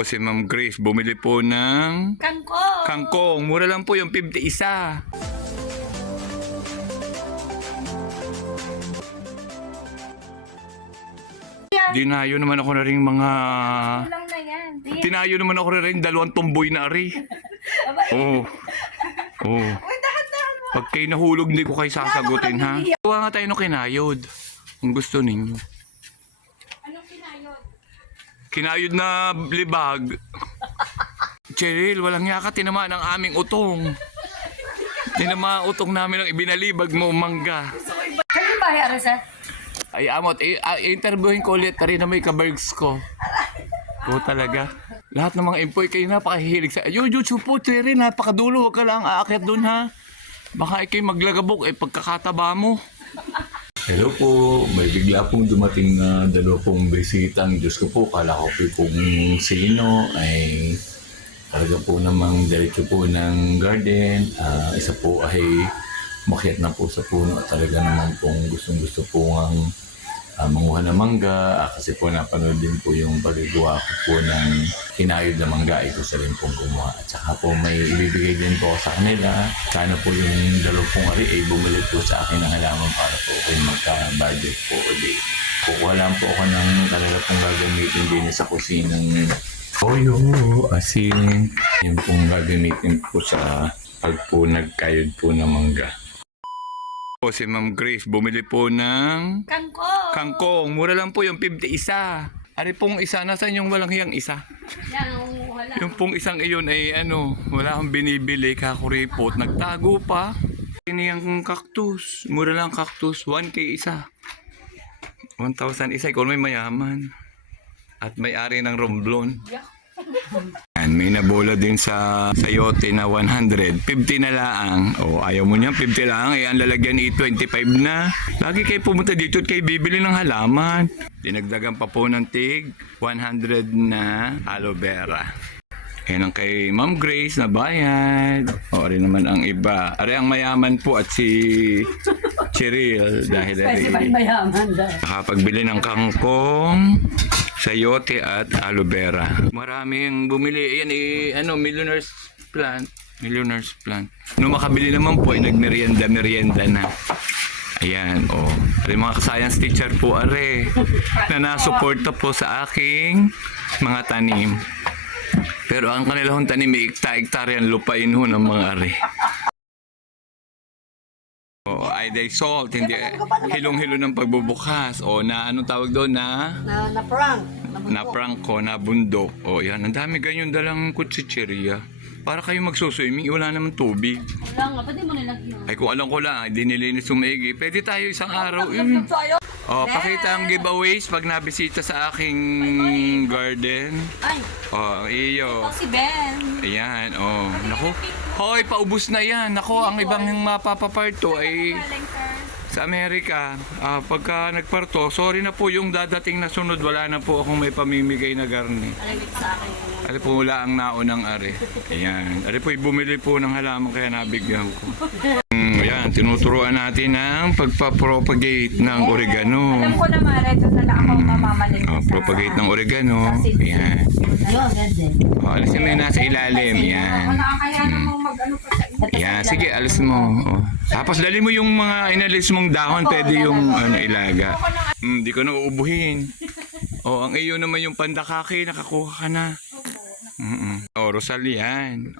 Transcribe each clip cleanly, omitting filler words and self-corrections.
Si Ma'am Grace, bumili po ng Kangkong. kangkong. Mura lang po yung 50 isa. Dinayo naman ako na rin mga... Lang na yan. Tinayo naman ako na rin 2 tumboy na ari. Oo. Oo. Uy, dahan-dahan mo. Pag kayo nahulog, hindi ko kayo sasagutin, ha? Kuha nga tayo ng kinayod. Kung gusto ninyo. Anong kinayod? Kinayod na libag. Cheryl, walang yaka, tinamaan ang aming utong. Tinamaan utong namin ang ibinalibag mo, mangga. Ano ba yan, sir? Ay, amot, interviewin ko ulit rin na may kabergs ko. Oo talaga. Lahat ng mga employee kayo napakahihilig sa... YouTube po, Cheryl, napakadulo. Huwag ka lang aakyat dun, ha? Baka ikay maglagabok, pagkakataba mo. Hello po, may bigla pong dumating na 2 bisitang. Diyos ko po, kala ko po kung sino ay talaga po namang diretso po ng garden. Isa po ay makiat na po sa puno at talaga naman pong gustong-gusto po ang manguha ng mangga. Kasi po napanood din po yung pagagawa ko po ng kinayod na mangga. Ito sa rin pong kumuha. At saka po may ibibigay din po sa kanila. Sana po yung 2 ari ay bumalik po sa akin ng halaman para po kung magka-budget po ulit. Kukuha lang po ako ng talaga pong gagamitin din sa kusinang toyo, asin. Yung pong gagamitin po sa pag po nagkayod po ng mangga. Si Ma'am Grace, bumili po ng Kangkong. kangkong. Mura lang po yung 50 isa. Ari pong isa, nasan yung walang hiyang isa? Yan, wala. Yung pong isang iyon ay wala akong binibili, kakuripot. Nagtago pa. Ini yung cactus. Mura lang cactus, 1K isa. 1,000 isa, ikaw may mayaman. At may-ari ng Romblon. And may nabola din sa sayote na 100. 50 na lang. O, ayaw mo niyan, 50 lang. Ang lalagyan 25 na. Lagi kayo pumunta dito at kayo bibili ng halaman. Dinagdagan pa po ng tig 100 na aloe vera. Yan ang kay Ma'am Grace na bayad. O, rin naman ang iba. Ari ang mayaman po at si Cheryl. Dahil mayaman dahil. nakapagbili ng kangkong, sayote at aloe vera. Maraming bumili. Yan millionaire's plant. Millionaire's plant. Nung makabili naman po ay nagmerienda na. Ayan, Ari mga ka-science teacher po, na nasuporta po sa aking mga tanim. Pero ang kanilang tanim ay ikta-iktaryan lupain ho ng mga ari. Ay they salt, hindi hilong-hilo ng pagbubukas. Anong tawag doon na Na-prank. na prangko, na bundok. Yan, ang dami ganyan dalang kutsitseriya. Para kayo magsuswimming, wala naman tubig. Wala nga, pwede mo nilagyan. Ay kung alam ko lang, hindi nilinis yung maigi. Pwede tayo isang araw. Pakita ang giveaways pag nabisita sa aking garden. Ay, Iyo. ito si Ben. Ayan, Naku. Hoy, paubos na yan. Naku, ang ibang mapapaparto ay sa Amerika. Pagka nagparto, sorry na po yung dadating na sunod. Wala na po akong may pamimigay na garni. Alamit sa akin. Ari po wala ang naunang ari. Ayan. Ari po bumili po ng halaman kaya nabigyan ko. Ayan, tinuturuan natin ang pagpa-propagate ng oregano. Alam ko naman, ito na ako mamamalin. Propagate ng oregano. Ayan. Ayun, ganda. Alisin mo yung nasa ilalim. Yan. Nakakaya namang mag-ano pa sa iyo. Yan, sige, alis mo. Tapos dali mo yung mga inalis mong dahon, pwede yung ilaga. Di ko na uubuhin. Ang iyo naman yung pandakaki, nakakuha ka na. Rosal yan.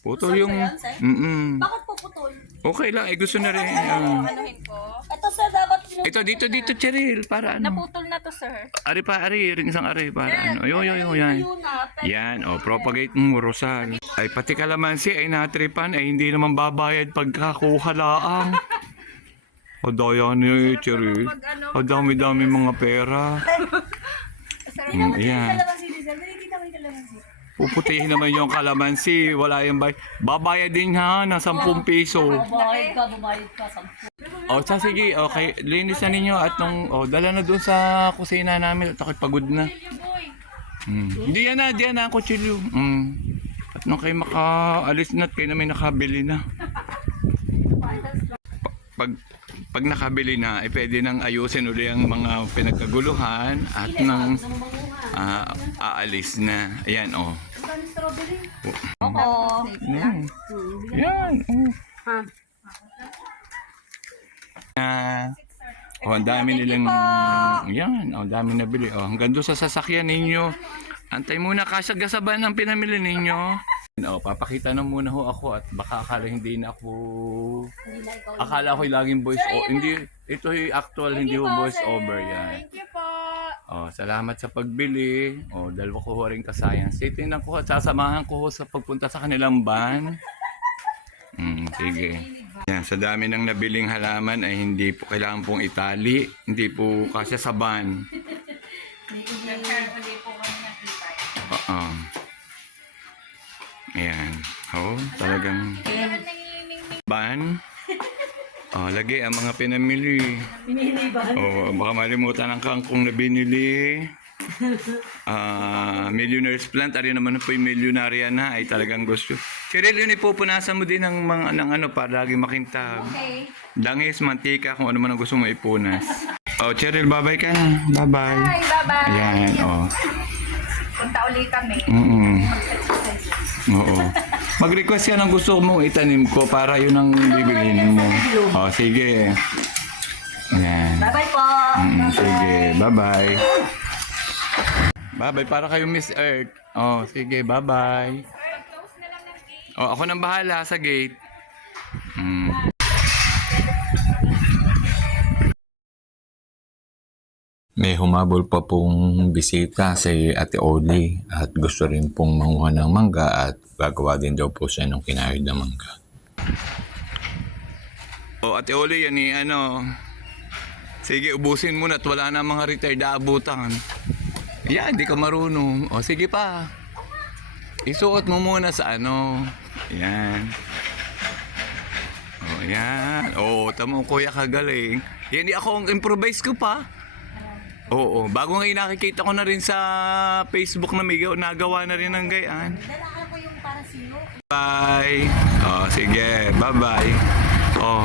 Putol yung... Bakit puputol? Okay lang, gusto na rin. Anuhin ko? Ito sir, dapat Ito, dito, Cheryl, para ano. naputol na to sir. Ari, ring isang ari, para ano. Yan. Yan, propagate mo, Rosal. Ay, pati kalamansi ay natripan, ay hindi naman babayad pagkakuha laang. Daya ni Cheryl. Dami-dami mga pera. Yan. Puputihin naman yung kalamansi, wala yung babayad din ha, na 10 piso. Babayad ka. Sige, okay, linis na ninyo at dala na doon sa kusina namin at ako'y pagod na. Diyan na ang kutsilyo. At nung kayo makaalis na at kayo na may nakabili na. Pag nakabili na, pwede nang ayusin uli ang mga pinagkaguluhan at aalis na. Ayan, oh. Oo. Yan. Yan, oh. Ang dami nilang, yan, ang dami nabili. Oh, hanggang doon sa sasakyan ninyo. Antay muna, kasagasaban ang pinamili ninyo. Oh, papakita na muna ho ako at baka akala hindi na ako, akala ko laging voice over. Hindi, ito yung actual, hindi ho voice over yan. Thank you po. Oh, salamat sa pagbili. Oh, dalawa ko ho rin kasayang. Titingnan ko at sasamahan ko ho sa pagpunta sa kanilang van. Sige. Yan, sa dami ng nabiling halaman ay hindi po kailangan pong itali. Hindi po kasi sa van. Oo. Ayan. Oh, talagang van. Oh, lagi ang mga pinamili. Oh, baka malimutan ang kangkong na binili. Millionaire's plant, ari naman po yung milyonarya na ay talagang gusto. Cheryl, yun ipupunasan mo din ng mga ng ano para lagi makintab. Okay. Langis, mantika, kung ano man ang gusto mo ipunas. Oh, Cheryl, bye-bye ka na. Bye-bye. Hi, bye-bye. Ayan, oh. Punta ulit kami. Oo. Mag-request ka ng gusto mong itanim ko para yun ang bibilhin mo. Oh, sige. Ayan. Bye-bye po. Sige, bye-bye. Bye-bye, para kayo Miss Earth. Oh, sige, bye-bye. Oh, ako nang bahala sa gate. May humabol pa pong bisita si Ate Oli at gusto rin pong manguha ng mangga at gagawa din daw po siya ng kinahid na mangga. Oh, Ate Oli, yan ano. Sige, ubusin mo na at wala na mga retired na abutan. Yan, hindi ka marunong. O, sige pa. Isuot mo muna sa ano. Yan. O, yan. O, tamo, kuya kagaling. Yan, ako ang improvise ko pa. Oo, bago nga nakikita ko na rin sa Facebook na may nagawa na rin ng gayaan. Dala ko yung para sino. Bye. O, sige. Bye-bye. O,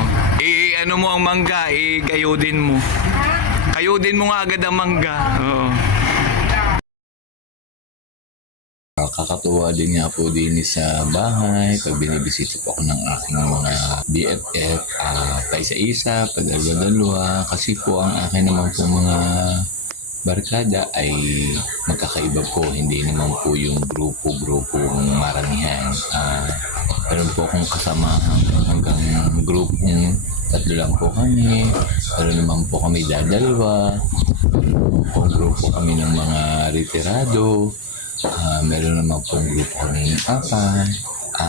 ano mo ang mangga, gayudin mo. Kayudin mo nga agad ang mangga. Oo. Kakatuwa din nga po din sa bahay pag binibisita po ako ng aking mga BFF, paisa-isa, padalwa-dalwa, kasi po ang akin naman po mga barkada ay magkakaiba po, hindi naman po yung grupo maramihan. Meron po akong kasama hanggang grupong tatlo lang po kami, meron naman po kami dadalwa, meron po grupo kami ng mga retirado. Meron naman pong grupo kami ng apat.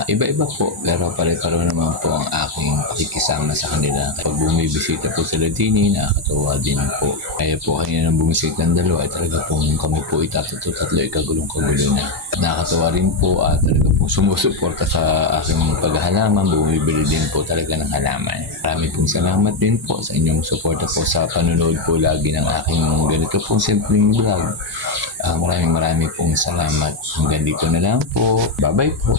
Iba-iba po, pero pare-pareho naman po ang aking pakikisama sa kanila. Kapag bumibisita po sila din, nakakatawa din po. Kaya po kanina nang bumisita ng dalawa, ay talaga pong kami po tatlo ikagulong-kagulo na. At nakakatawa rin po at talaga pong sumusuporta sa aking paghahalaman, bumibili din po talaga ng halaman. Maraming pong salamat din po sa inyong suporta po sa panonood po lagi ng aking ganito pong simpleng vlog. Maraming pong salamat. Hanggang dito na lang po. Bye-bye po.